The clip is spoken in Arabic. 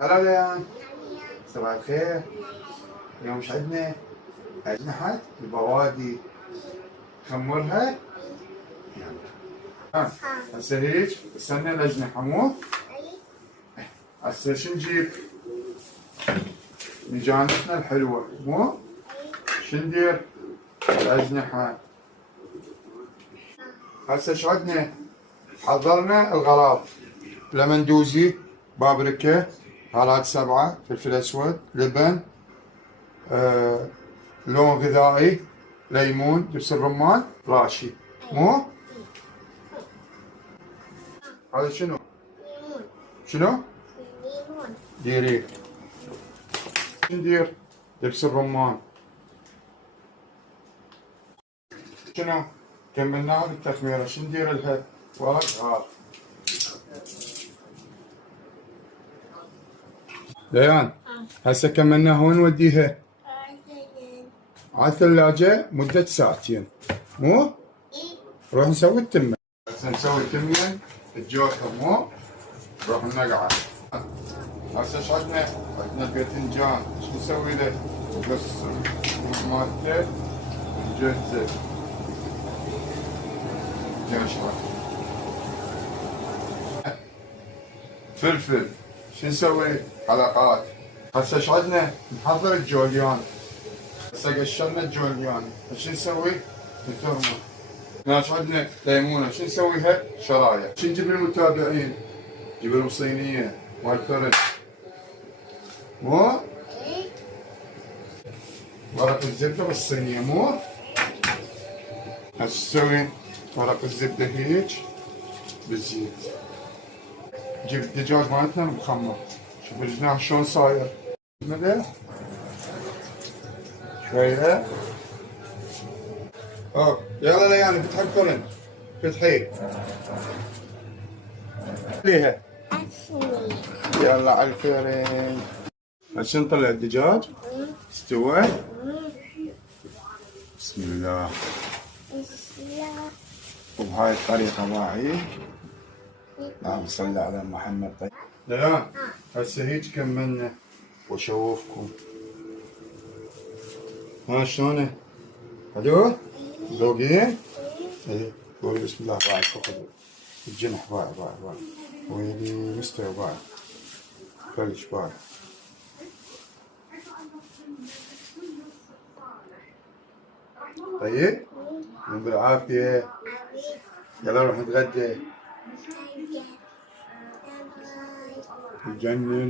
هلا ليان، صباح الخير. اليوم ايش عندنا؟ أجنحة البوادي خمرها. يلا هسه هيج استنى الأجنحة مو؟ هسه شو نجيب؟ مجانتنا الحلوة مو؟ شو ندير؟ الأجنحة. هسه ايش عندنا؟ حضرنا الغراض: لمندوزي، بابريكا، هالات 7، فلفل أسود، لبن، لون غذائي، ليمون، دبس الرمان، راشي مو؟ هذا شنو؟ شنو؟ ديري. شو ندير؟ دبس الرمان. شنو؟ كملناها بالتخميرة. شو ندير لها؟ ورق غار. ليان، هسه كملناها وين نوديها؟ على الثلاجة مدة ساعتين مو؟ نروح نسوي التمة. هسه نسوي تمة الجوكر مو؟ نروح نقعه. هسه ايش عندنا؟ عندنا الباذنجان. ايش نسوي له؟ نقص مالته ونجزه جنشرة. فلفل. شو نسوي؟ حلقات. هسه ايش عندنا؟ نحضر الجوليان. هسه قشرنا الجوليان. ايش نسوي؟ نترمه. هنا ايش عندنا؟ ليمونه. شو نسويها؟ شرايح. شو نجيب للمتابعين؟ نجيب لهم صينيه مال فرن مو؟ ورق الزبده بالصينيه مو؟ هسه نسوي ورق الزبده هيج بالزيت. نجيب الدجاج مالتنا مخمر. شوف الجناح شلون صاير. ملح شويه. يلا ليان فتح الفرن. فتحي ليها. يلا على الفرن. هسه نطلع الدجاج. استوى. بسم الله. وبهاي الطريقة باعي. اللهم صل على محمد. طيب ليان، هسه هيج كملنا واشوفكم. ها شلونه؟ حلو؟ ذوقين؟ ايه. قولي بسم الله. باعي فوق الجنح. باعي ويلي مستوي. باعي بلش. باعي. طيب بالعافية. يلا نروح نتغدى. نجنن.